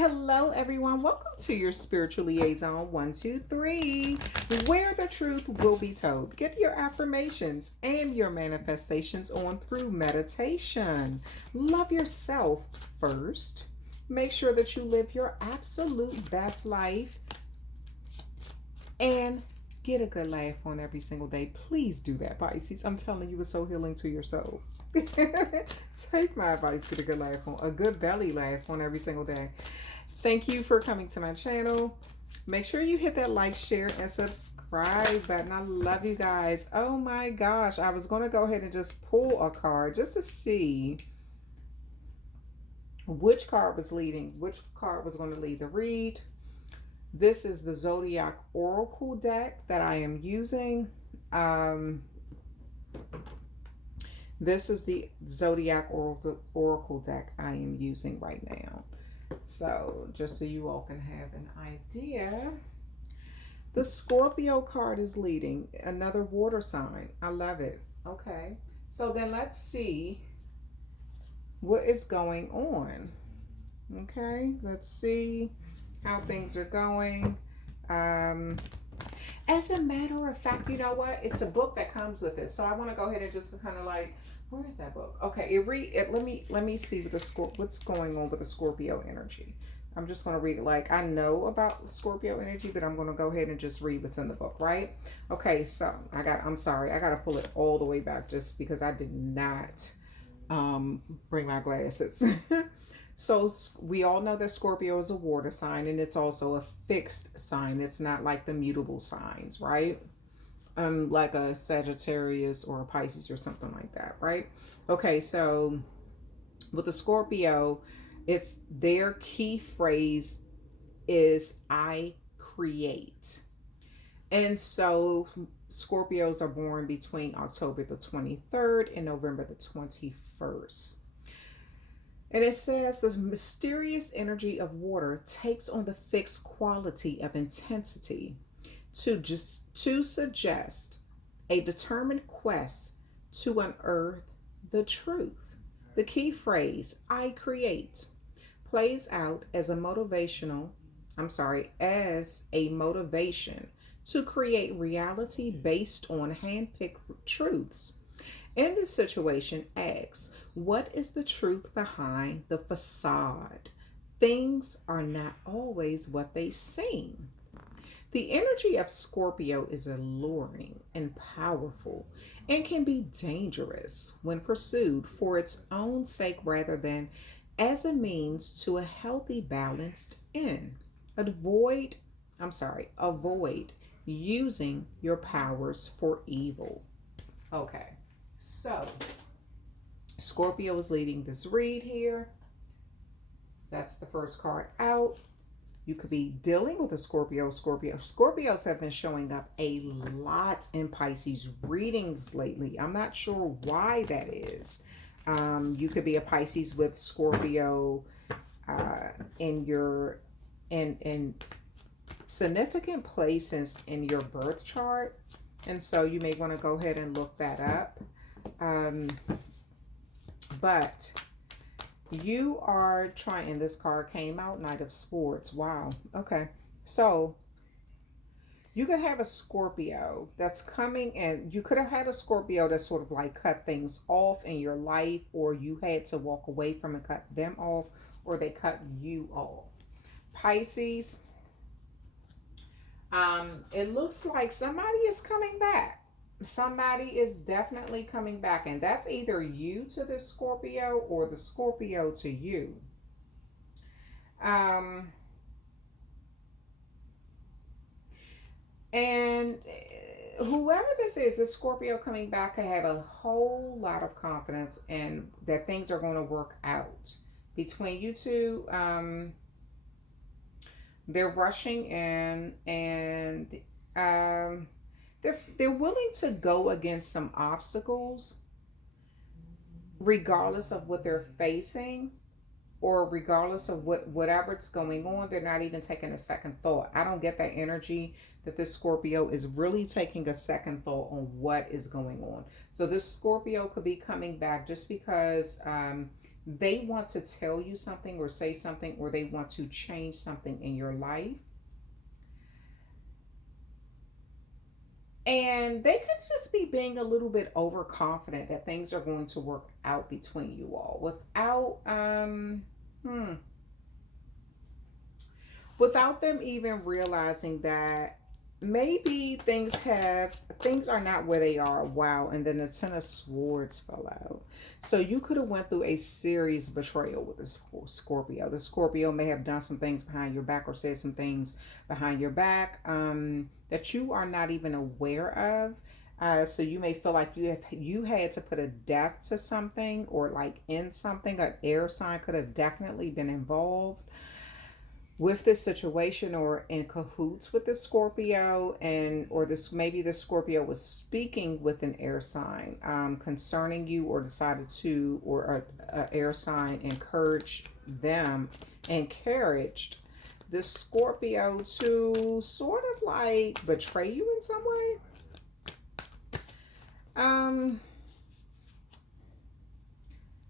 Hello, everyone. Welcome to your spiritual liaison 123, where the truth will be told. Get your affirmations and your manifestations on through meditation. Love yourself first. Make sure that you live your absolute best life and get a good laugh on every single day. Please do that, Pisces. I'm telling you, it's so healing to your soul. Take my advice, get a good laugh on, a good belly laugh on every single day. Thank you for coming to my channel. Make sure you hit that like, share, and subscribe button. I love you guys. Oh my gosh. I was going to go ahead and just pull a card just to see which card was leading, which card was going to lead the read. This is the Zodiac Oracle deck that I am using. This is the Zodiac Oracle deck I am using right now. So just so you all can have an idea. The Scorpio card is leading, another water sign. I love it. Okay. So then let's see what is going on. Okay. Let's see how things are going. As a matter of fact, you know what? It's a book that comes with it. So I want to go ahead and just kind of like, where is that book? Okay, let me see what's going on with the Scorpio energy. I'm just going to read it like I know about Scorpio energy, but I'm going to go ahead and just read what's in the book, right? Okay, so I'm sorry, I got to pull it all the way back just because I did not bring my glasses. So we all know that Scorpio is a water sign, and it's also a fixed sign. It's not like the mutable signs, right? Like a Sagittarius or a Pisces or something like that, right? Okay, so with the Scorpio, it's their key phrase is I create. And so Scorpios are born between October the 23rd and November the 21st. And it says the mysterious energy of water takes on the fixed quality of intensity to suggest a determined quest to unearth the truth. The key phrase, I create, plays out as a motivation to create reality based on handpicked truths. In this situation, asks, what is the truth behind the facade? Things are not always what they seem. The energy of Scorpio is alluring and powerful and can be dangerous when pursued for its own sake rather than as a means to a healthy, balanced end. Avoid using your powers for evil. Okay, so Scorpio is leading this read here. That's the first card out. You could be dealing with a Scorpio. Scorpios have been showing up a lot in Pisces readings lately. I'm not sure why that is. You could be a Pisces with Scorpio in significant places in your birth chart. And so you may want to go ahead and look that up. But you are trying, and this card came out, Knight of Swords. Wow. Okay. So you could have a Scorpio that's coming, and you could have had a Scorpio that sort of like cut things off in your life, or you had to walk away from and cut them off, or they cut you off. Pisces, it looks like somebody is coming back. Somebody is definitely coming back, and that's either you to the Scorpio or the Scorpio to you. And whoever this is, this Scorpio coming back could have a whole lot of confidence in that things are going to work out between you two. They're rushing in, and they're willing to go against some obstacles regardless of what they're facing, or regardless of whatever's going on. They're not even taking a second thought. I don't get that energy that this Scorpio is really taking a second thought on what is going on. So this Scorpio could be coming back just because They want to tell you something or say something, or they want to change something in your life. And they could just be being a little bit overconfident that things are going to work out between you all without without them even realizing that maybe things are not where they are. Wow. And then the Ten of Swords fell out. So you could have went through a serious betrayal with this Scorpio. The Scorpio may have done some things behind your back or said some things behind your back that you are not even aware of. So you may feel like you had to put a death to something, or like in something. An air sign could have definitely been involved with this situation, or in cahoots with the Scorpio, and or this, maybe the Scorpio was speaking with an air sign concerning you, or decided to, or a air sign encouraged this Scorpio to sort of like betray you in some way.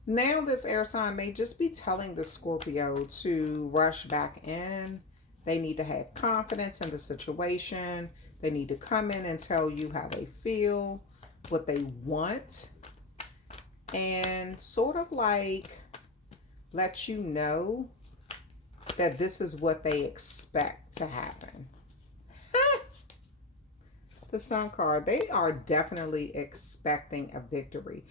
Now this air sign may just be telling the Scorpio to rush back in. They need to have confidence in the situation. They need to come in and tell you how they feel, what they want, and sort of like let you know that this is what they expect to happen. The Sun card, they are definitely expecting a victory.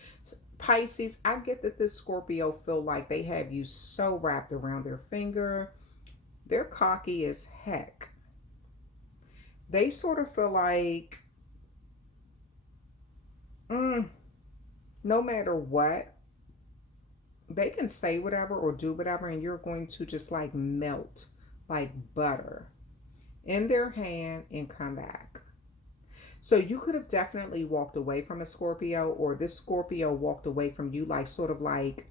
Pisces, I get that this Scorpio feel like they have you so wrapped around their finger. They're cocky as heck. They sort of feel like no matter what, they can say whatever or do whatever, and you're going to just like melt like butter in their hand and come back. So you could have definitely walked away from a Scorpio, or this Scorpio walked away from you, like sort of like,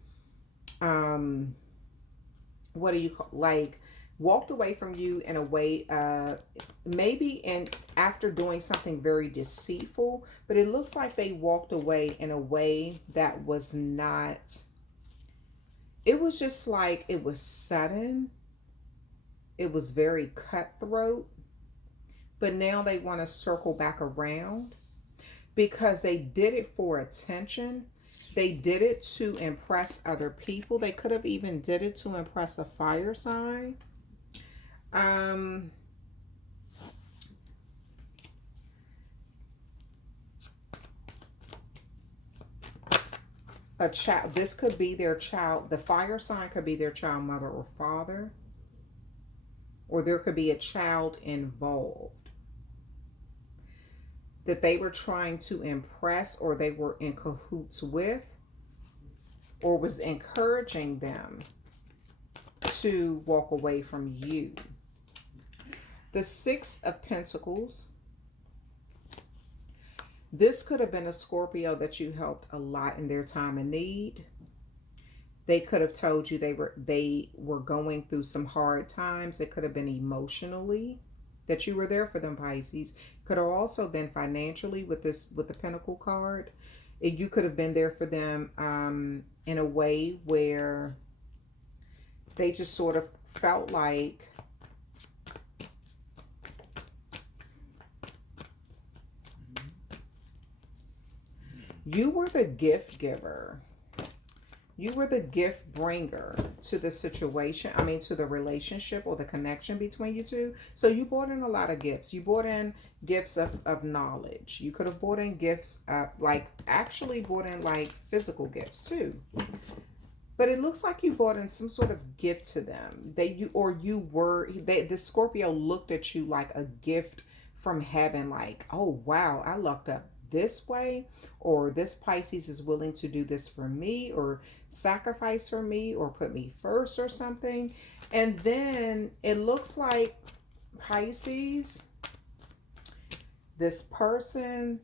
what do you call, like walked away from you in a way, maybe after doing something very deceitful, but it looks like they walked away in a way that was not, it was just like, it was sudden. It was very cutthroat. But now they want to circle back around because they did it for attention. They did it to impress other people. They could have even did it to impress a fire sign. A child, this could be their child. The fire sign could be their child mother or father. Or there could be a child involved that they were trying to impress, or they were in cahoots with, or was encouraging them to walk away from you. The Six of Pentacles. This could have been a Scorpio that you helped a lot in their time of need. They could have told you they were going through some hard times. It could have been emotionally that you were there for them, Pisces. Could have also been financially with the Pentacle card. You could have been there for them in a way where they just sort of felt like you were the gift giver. You were the gift bringer to the situation. I mean, to the relationship or the connection between you two. So you brought in a lot of gifts. You brought in gifts of knowledge. You could have brought in gifts, actually brought in like physical gifts too. But it looks like you brought in some sort of gift to them. The Scorpio looked at you like a gift from heaven. Like, oh, wow, I lucked up this way, or this Pisces is willing to do this for me, or sacrifice for me, or put me first or something. And then it looks like Pisces, this person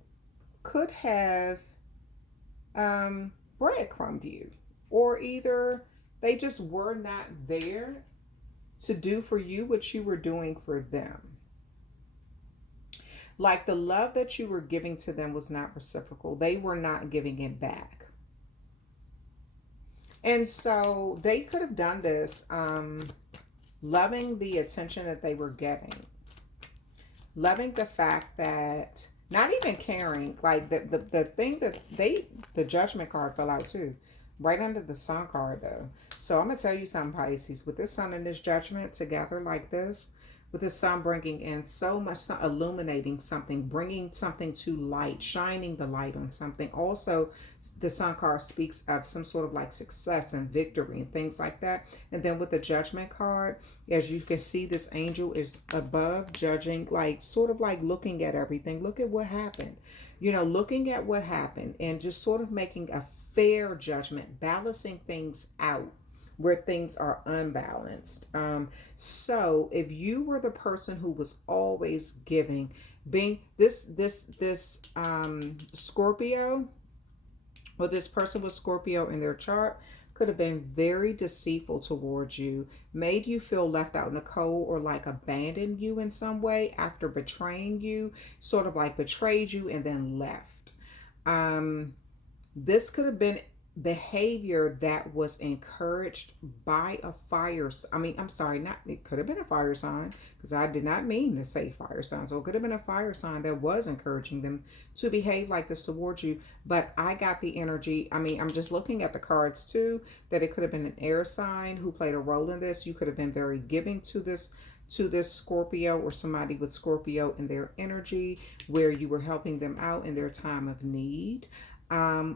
could have breadcrumbed you, or either they just were not there to do for you what you were doing for them. Like the love that you were giving to them was not reciprocal. They were not giving it back. And so they could have done this, loving the attention that they were getting, loving the fact that, not even caring, like the thing that the judgment card fell out too, right under the sun card though. So I'm gonna tell you something, Pisces, with this sun and this judgment together like this, with the sun bringing in so much, illuminating something, bringing something to light, shining the light on something. Also, the sun card speaks of some sort of like success and victory and things like that. And then with the judgment card, as you can see, this angel is above judging, like sort of like looking at everything. Look at what happened, looking at what happened and just sort of making a fair judgment, balancing things out where things are unbalanced. So if you were the person who was always giving, being this Scorpio, or this person with Scorpio in their chart, could have been very deceitful towards you, made you feel left out in the cold, or like abandoned you in some way after betraying you, sort of like betrayed you and then left. This could have been behavior that was encouraged by a fire. I'm sorry, not, it could have been a fire sign, because I did not mean to say fire sign. So it could have been a fire sign that was encouraging them to behave like this towards you. But I got the energy. I'm just looking at the cards too, that it could have been an air sign who played a role in this. You could have been very giving to this Scorpio, or somebody with Scorpio in their energy, where you were helping them out in their time of need.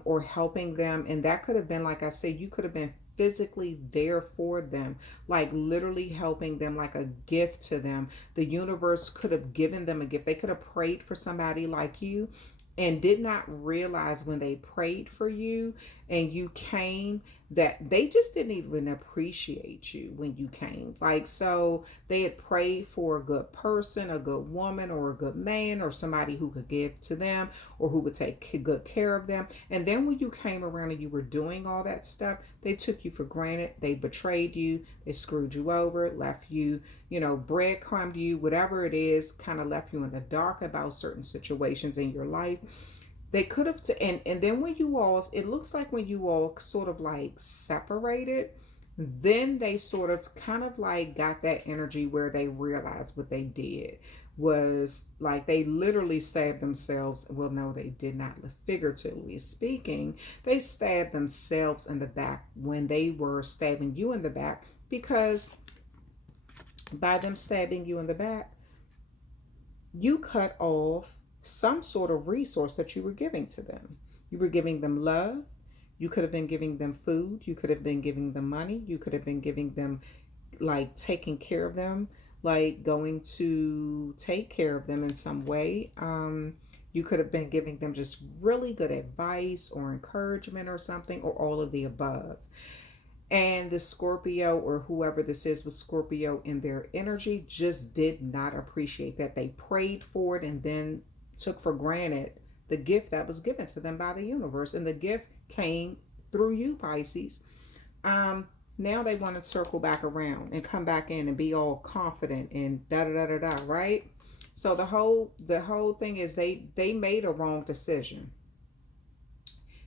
Or helping them. And that could have been, like I said, you could have been physically there for them, like literally helping them, like a gift to them. The universe could have given them a gift. They could have prayed for somebody like you and did not realize when they prayed for you and you came, that they just didn't even appreciate you when you came. Like, so they had prayed for a good person, a good woman, or a good man, or somebody who could give to them, or who would take good care of them. And then when you came around and you were doing all that stuff, they took you for granted. They betrayed you. They screwed you over, left you, breadcrumbed you, whatever it is, kind of left you in the dark about certain situations in your life. They could have, and then when you all, it looks like when you all sort of like separated, then they sort of kind of like got that energy where they realized what they did was, like, they literally stabbed themselves. Well, no, they did not, figuratively speaking. They stabbed themselves in the back when they were stabbing you in the back, because by them stabbing you in the back, you cut off some sort of resource that you were giving to them. You were giving them love. You could have been giving them food. You could have been giving them money. You could have been giving them, like, taking care of them, like going to take care of them in some way. You could have been giving them just really good advice or encouragement or something, or all of the above. And the Scorpio, or whoever this is with Scorpio in their energy, just did not appreciate that. They prayed for it and then took for granted the gift that was given to them by the universe. And the gift came through you, Pisces. Now they want to circle back around and come back in and be all confident and da da da da da, right? So the whole thing is they made a wrong decision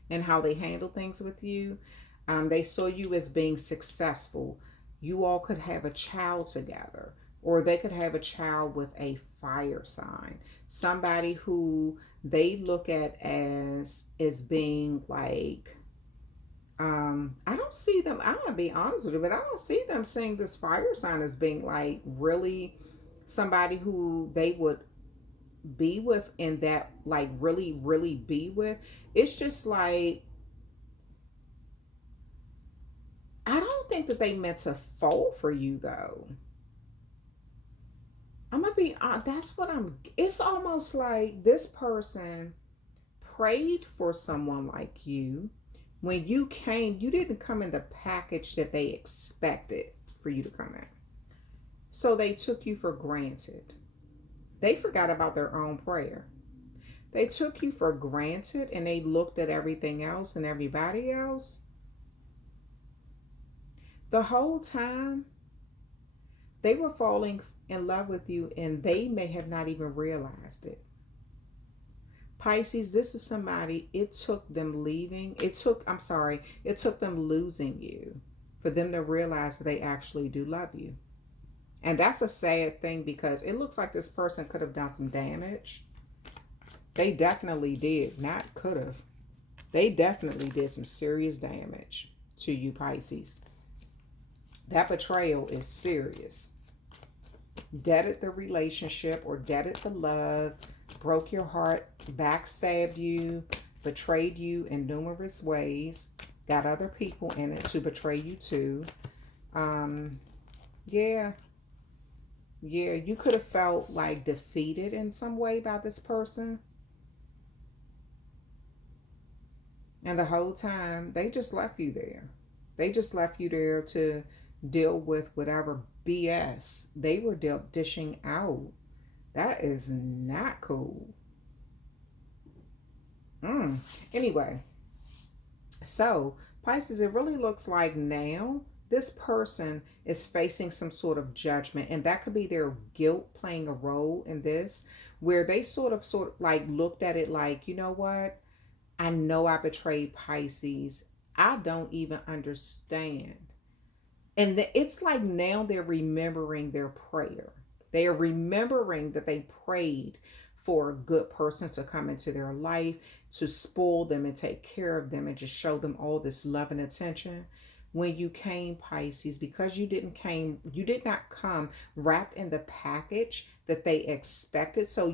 in how they handle things with you. They saw you as being successful. You all could have a child together, or they could have a child with a fire sign, somebody who they look at as being like, I don't see them, I'm gonna be honest with you, but I don't see them seeing this fire sign as being like really somebody who they would be with, in that, like, really really be with. It's just like, I don't think that they meant to fall for you though. I'm gonna be honest, that's what it's almost like this person prayed for someone like you. When you came, you didn't come in the package that they expected for you to come in. So they took you for granted. They forgot about their own prayer. They took you for granted, and they looked at everything else and everybody else. The whole time, they were falling in love with you, and they may have not even realized it. Pisces, this is somebody, it took them leaving. It took them losing you for them to realize that they actually do love you. And that's a sad thing because it looks like this person could have done some damage. They definitely did. Not could have. They definitely did some serious damage to you, Pisces. That betrayal is serious. Deaded the relationship or deaded the love, broke your heart, backstabbed you, betrayed you in numerous ways, got other people in it to betray you too. Yeah. Yeah, you could have felt like defeated in some way by this person. And the whole time, they just left you there. They just left you there to deal with whatever BS they were dishing out. That is not cool. Anyway, so Pisces, it really looks like now this person is facing some sort of judgment, and that could be their guilt playing a role in this, where they sort of like looked at it like, you know what? I know I betrayed Pisces. I don't even understand. And it's like now they're remembering their prayer. They are remembering that they prayed for a good person to come into their life, to spoil them and take care of them and just show them all this love and attention. When you came, Pisces, because you did not come wrapped in the package that they expected. So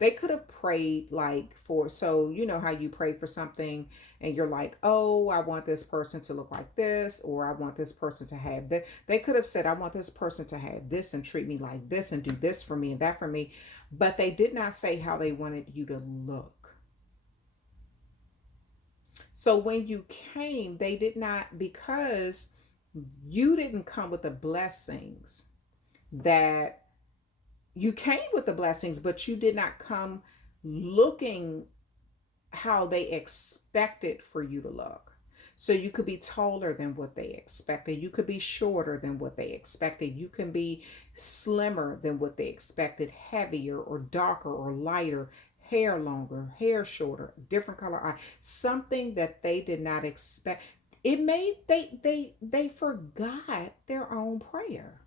they could have prayed like for, so you know how you pray for something and you're like, oh, I want this person to look like this, or I want this person to have that. They could have said, I want this person to have this and treat me like this and do this for me and that for me. But they did not say how they wanted you to look. So when you came, they did not, because you didn't come with the blessings that you came with the blessings, but you did not come looking how they expected for you to look. So you could be taller than what they expected. You could be shorter than what they expected. You can be slimmer than what they expected, heavier or darker or lighter, hair longer, hair shorter, different color eye, something that they did not expect. It made they forgot their own prayer.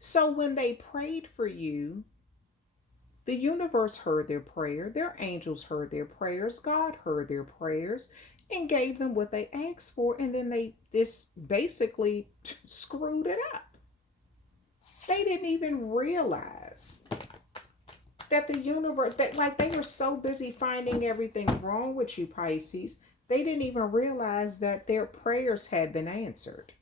So when they prayed for you, the universe heard their prayer, their angels heard their prayers, God heard their prayers and gave them what they asked for, and then they just basically screwed it up. They didn't even realize that the universe, that like they were so busy finding everything wrong with you, Pisces, they didn't even realize that their prayers had been answered.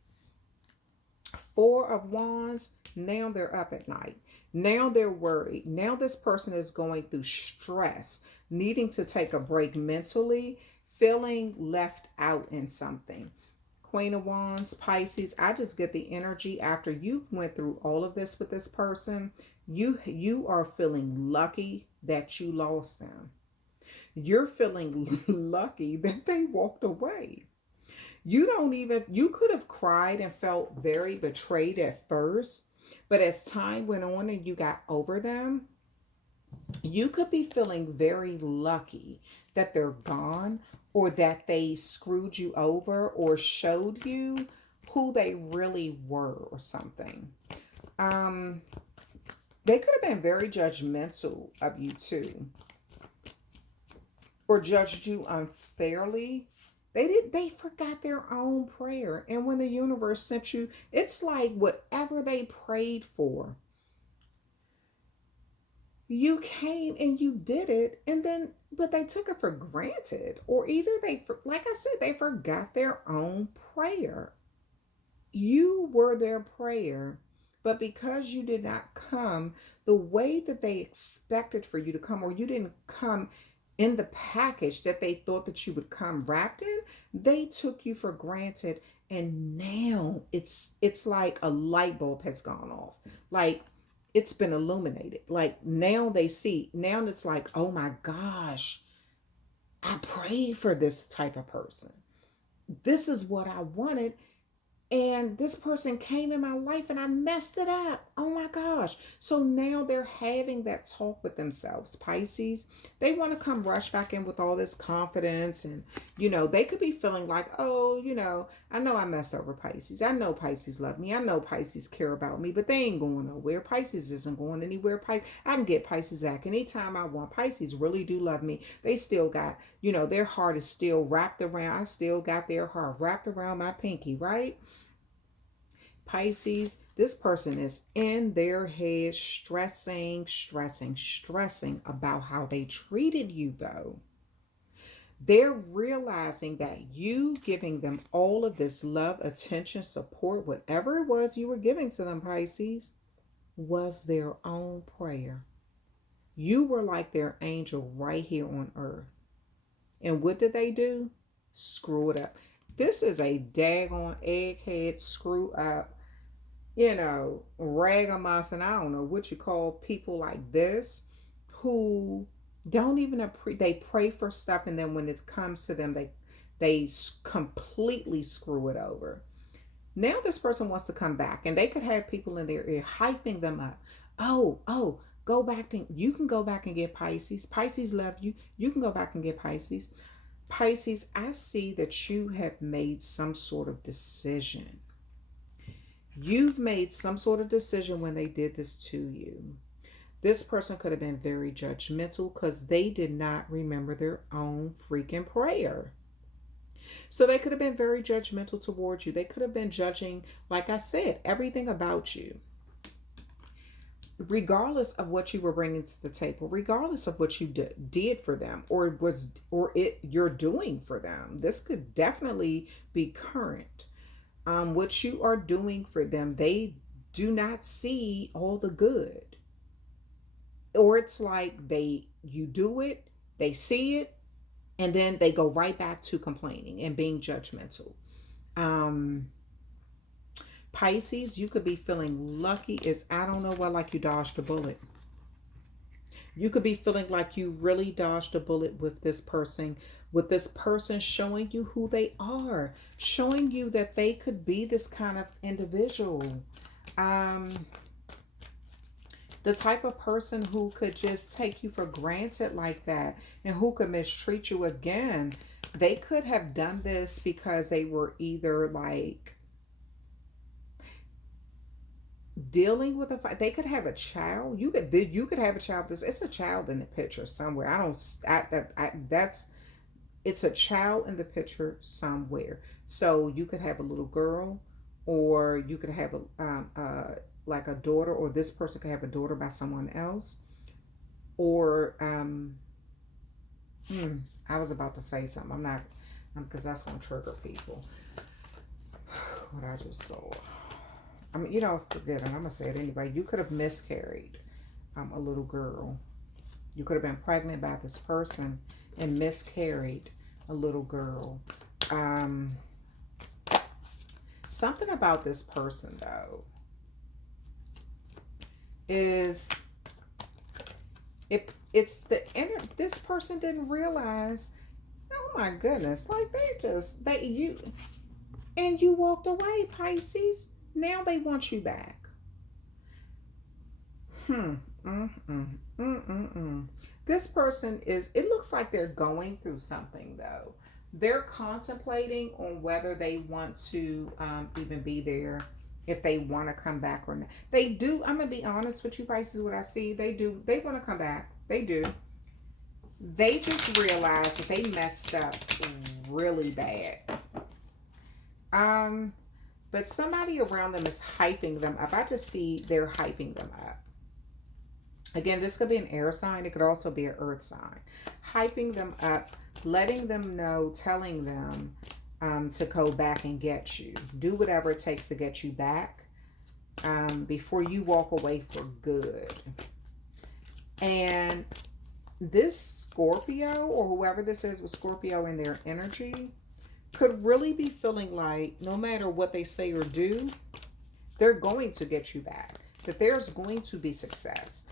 Four of Wands, now they're up at night. Now they're worried. Now this person is going through stress, needing to take a break mentally, feeling left out in something. Queen of Wands, Pisces, I just get the energy after you've went through all of this with this person. You are feeling lucky that you lost them. You're feeling lucky that they walked away. You could have cried and felt very betrayed at first, but as time went on and you got over them, you could be feeling very lucky that they're gone, or that they screwed you over or showed you who they really were or something. They could have been very judgmental of you too, or judged you unfairly. They forgot their own prayer. And when the universe sent you, it's like whatever they prayed for, you came and you did it, and then, but they took it for granted, or either like I said, they forgot their own prayer. You were their prayer, but because you did not come the way that they expected for you to come, or you didn't come in the package that they thought that you would come wrapped in, they took you for granted. And now it's like a light bulb has gone off. Like it's been illuminated. Like now they see, now it's like, oh my gosh, I prayed for this type of person. This is what I wanted. And this person came in my life and I messed it up. Oh my gosh. So now they're having that talk with themselves. Pisces, they want to come rush back in with all this confidence. And, they could be feeling like, oh, I know I messed over Pisces. I know Pisces love me. I know Pisces care about me, but they ain't going nowhere. Pisces isn't going anywhere. I can get Pisces back anytime I want. Pisces really do love me. They still got, their heart is still wrapped around. I still got their heart wrapped around my pinky, right? Pisces, this person is in their head stressing about how they treated you, though. They're realizing that you giving them all of this love, attention, support, whatever it was you were giving to them, Pisces, was their own prayer. You were like their angel right here on earth. And what did they do? Screw it up. This is a daggone egghead screw up, ragamuffin. I don't know what you call people like this who don't even they pray for stuff, and then when it comes to them, they completely screw it over. Now this person wants to come back, and they could have people in their ear hyping them up. Oh, go back and you can go back and get Pisces. Pisces love you. You can go back and get Pisces. Pisces, I see that you have made some sort of decision. You've made some sort of decision when they did this to you. This person could have been very judgmental because they did not remember their own freaking prayer. So they could have been very judgmental towards you. They could have been judging, like I said, everything about you. Regardless of what you were bringing to the table, regardless of what you did for them you're doing for them. This could definitely be current. What you are doing for them, they do not see all the good. Or it's like you do it, they see it, and then they go right back to complaining and being judgmental. Pisces, you could be feeling lucky as I don't know what, like you dodged a bullet. You could be feeling like you really dodged a bullet with this person showing you who they are, showing you that they could be this kind of individual. The type of person who could just take you for granted like that and who could mistreat you again. They could have done this because they were either like dealing with a fight. They could have a child. You could have a child. It's a child in the picture somewhere. It's a child in the picture somewhere. So you could have a little girl, or you could have like a daughter, or this person could have a daughter by someone else, or I was about to say something. I'm not, because that's gonna trigger people. What I just saw. I mean, forget it. I'm gonna say it anyway. You could have miscarried a little girl. You could have been pregnant by this person and miscarried a little girl. Something about this person though is this person didn't realize, oh my goodness, like you walked away, Pisces. Now they want you back. This person it looks like they're going through something though. They're contemplating on whether they want to even be there, if they want to come back or not. They do. I'm going to be honest with you, Pisces, what I see. They do. They want to come back. They do. They just realize that they messed up really bad. But somebody around them is hyping them up. I just see they're hyping them up. Again, this could be an air sign. It could also be an earth sign. Hyping them up, letting them know, telling them to go back and get you. Do whatever it takes to get you back before you walk away for good. And this Scorpio, or whoever this is with Scorpio in their energy, could really be feeling like no matter what they say or do, they're going to get you back. That there's going to be success.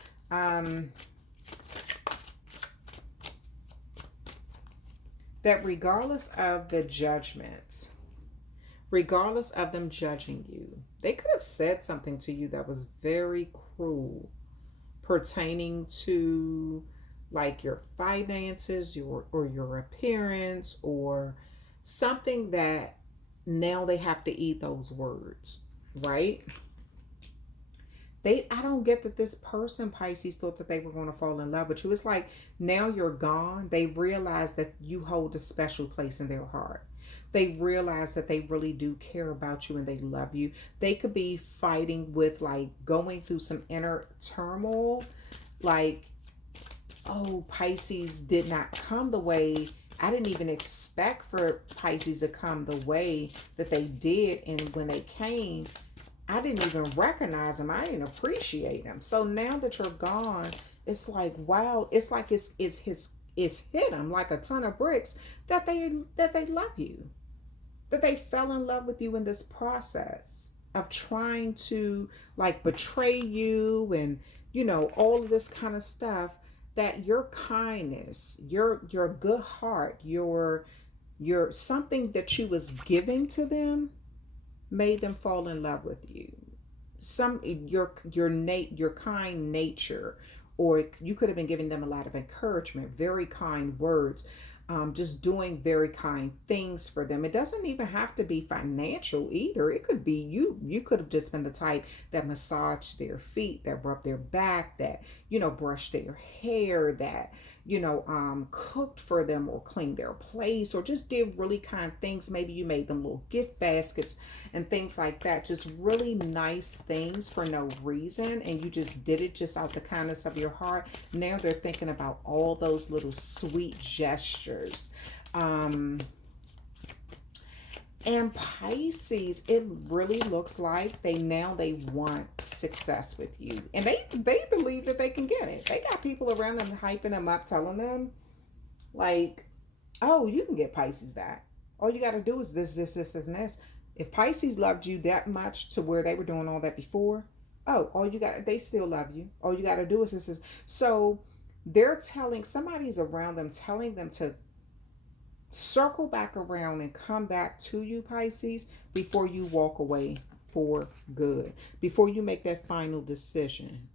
That regardless of the judgments, regardless of them judging you. They could have said something to you that was very cruel pertaining to like your finances, your appearance, or something that now they have to eat those words, right? I don't get that this person, Pisces, thought that they were going to fall in love with you. It's like now you're gone. They realize that you hold a special place in their heart. They realize that they really do care about you and they love you. They could be fighting with, like, going through some inner turmoil. Like, oh, Pisces did not come the way I didn't even expect for Pisces to come the way that they did. And when they came, I didn't even recognize them. I didn't appreciate them. So now that you're gone, it's like, wow, it's like it's hit them like a ton of bricks that they love you. That they fell in love with you in this process of trying to, like, betray you and, all of this kind of stuff. That your kindness, your good heart, your something that you was giving to them made them fall in love with you. Your kind nature, or you could have been giving them a lot of encouragement, very kind words, just doing very kind things for them. It doesn't even have to be financial either. It could be you could have just been the type that massaged their feet, that rubbed their back, that brushed their hair, that cooked for them or cleaned their place, or just did really kind things. Maybe you made them little gift baskets and things like that, just really nice things for no reason, and you just did it just out the kindness of your heart. Now they're thinking about all those little sweet gestures. And Pisces, it really looks like they want success with you. And they believe that they can get it. They got people around them hyping them up, telling them, like, oh, you can get Pisces back. All you got to do is this, and this. If Pisces loved you that much to where they were doing all that before, they still love you. All you got to do is this. So they're telling, somebody's around them telling them to circle back around and come back to you, Pisces, before you walk away for good, before you make that final decision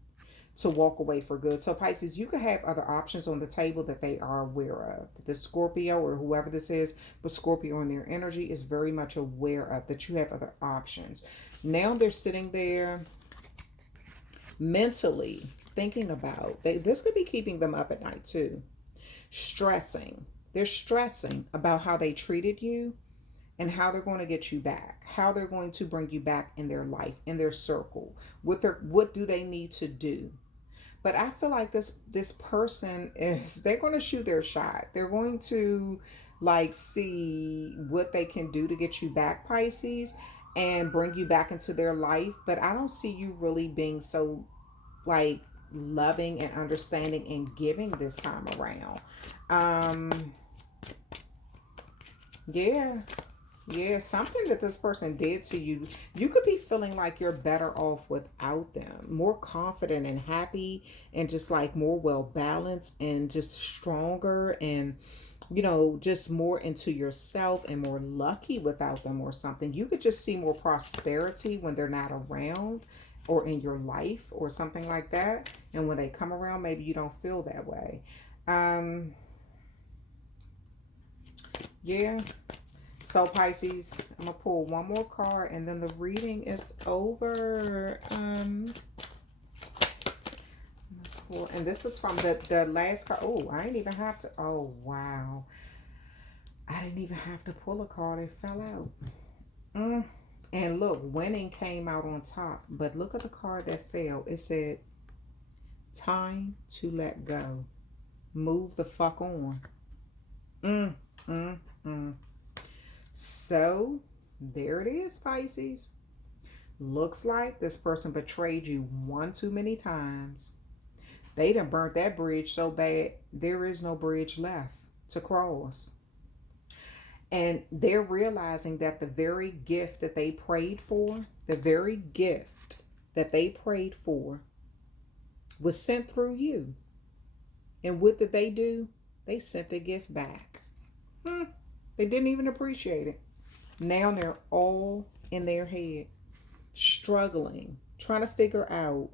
to walk away for good. So Pisces, you could have other options on the table that they are aware of. The Scorpio or whoever this is, but Scorpio in their energy is very much aware of that you have other options. Now they're sitting there mentally thinking about, this could be keeping them up at night too, stressing. They're stressing about how they treated you and how they're going to get you back, how they're going to bring you back in their life, in their circle. What do they need to do? But I feel like this person they're going to shoot their shot. They're going to, like, see what they can do to get you back, Pisces, and bring you back into their life. But I don't see you really being so, like, loving and understanding and giving this time around. Yeah, something that this person did to you. You could be feeling like you're better off without them, more confident and happy, and just like more well balanced and just stronger, and just more into yourself and more lucky without them or something. You could just see more prosperity when they're not around or in your life or something like that. And when they come around, maybe you don't feel that way. Yeah. So Pisces, I'm going to pull one more card and then the reading is over. And this is from the last card. Oh, I didn't even have to. Oh, wow. I didn't even have to pull a card. It fell out. And look, winning came out on top. But look at the card that fell. It said, time to let go. Move the fuck on. So there it is, Pisces. Looks like this person betrayed you one too many times. They done burnt that bridge so bad, there is no bridge left to cross. And they're realizing that the very gift that they prayed for, was sent through you. And what did they do? They sent the gift back. They didn't even appreciate it. Now they're all in their head, struggling, trying to figure out,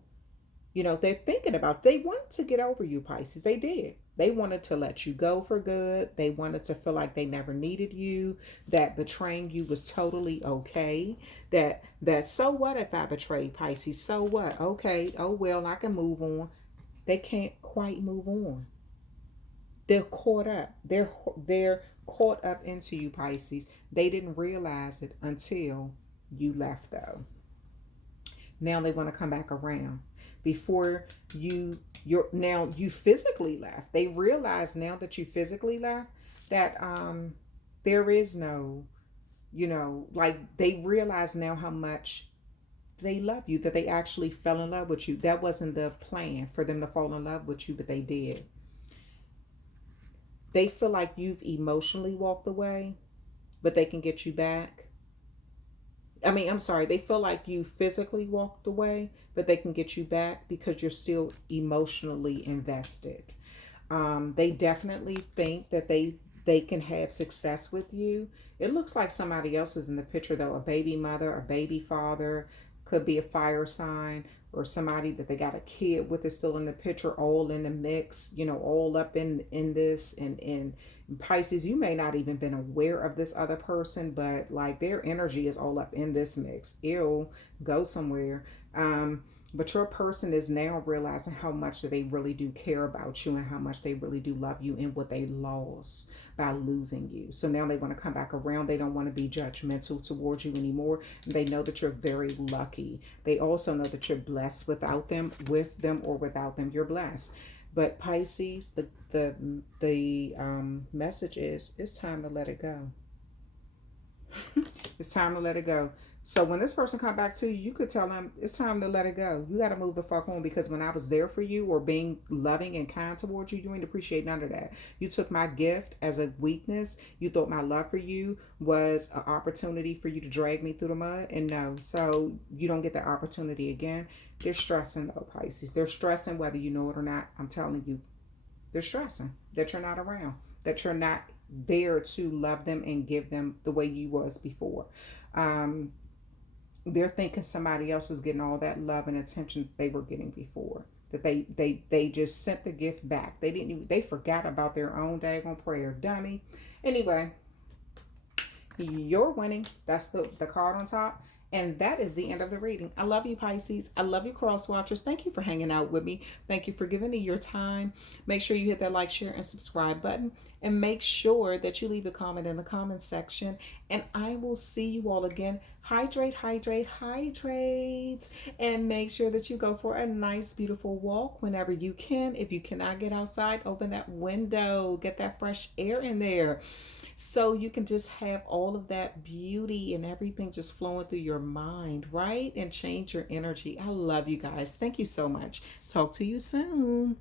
they're thinking about, they wanted to get over you, Pisces. They did. They wanted to let you go for good. They wanted to feel like they never needed you, that betraying you was totally okay. That so what if I betray, Pisces? So what? Okay. Oh well, I can move on. They can't quite move on. They're caught up. They're caught up into you, Pisces. They didn't realize it until you left though. Now they want to come back around. Before you physically left. They realize now that you physically left that there is no, like they realize now how much they love you, that they actually fell in love with you. That wasn't the plan for them to fall in love with you, but they did. They feel like you've emotionally walked away, but they can get you back. I mean, I'm sorry, they feel like you physically walked away, but they can get you back because you're still emotionally invested. They definitely think that they can have success with you. It looks like somebody else is in the picture though, a baby mother, a baby father, could be a fire sign, or somebody that they got a kid with is still in the picture, all in the mix, all up in this. And Pisces, you may not even been aware of this other person, but like their energy is all up in this mix. It'll go somewhere. But your person is now realizing how much that they really do care about you and how much they really do love you and what they lost by losing you. So now they want to come back around. They don't want to be judgmental towards you anymore. They know that you're very lucky. They also know that you're blessed without them, with them or without them. You're blessed. But Pisces, the message is it's time to let it go. It's time to let it go. So when this person come back to you, you could tell them it's time to let it go. You got to move the fuck on, because when I was there for you or being loving and kind towards you, you didn't appreciate none of that. You took my gift as a weakness. You thought my love for you was an opportunity for you to drag me through the mud, and no. So you don't get that opportunity again. They're stressing though, Pisces. They're stressing whether you know it or not. I'm telling you, they're stressing that you're not around, that you're not there to love them and give them the way you was before. They're thinking somebody else is getting all that love and attention that they were getting before, that they just sent the gift back. They didn't even, they forgot about their own daggone prayer, dummy. Anyway, you're winning. That's the card on top. And that is the end of the reading. I love you, Pisces. I love you, cross watchers. Thank you for hanging out with me. Thank you for giving me your time. Make sure you hit that like, share, and subscribe button. And make sure that you leave a comment in the comment section. And I will see you all again. Hydrate, hydrate, hydrate. And make sure that you go for a nice, beautiful walk whenever you can. If you cannot get outside, open that window. Get that fresh air in there, so you can just have all of that beauty and everything just flowing through your mind, right? And change your energy. I love you guys. Thank you so much. Talk to you soon.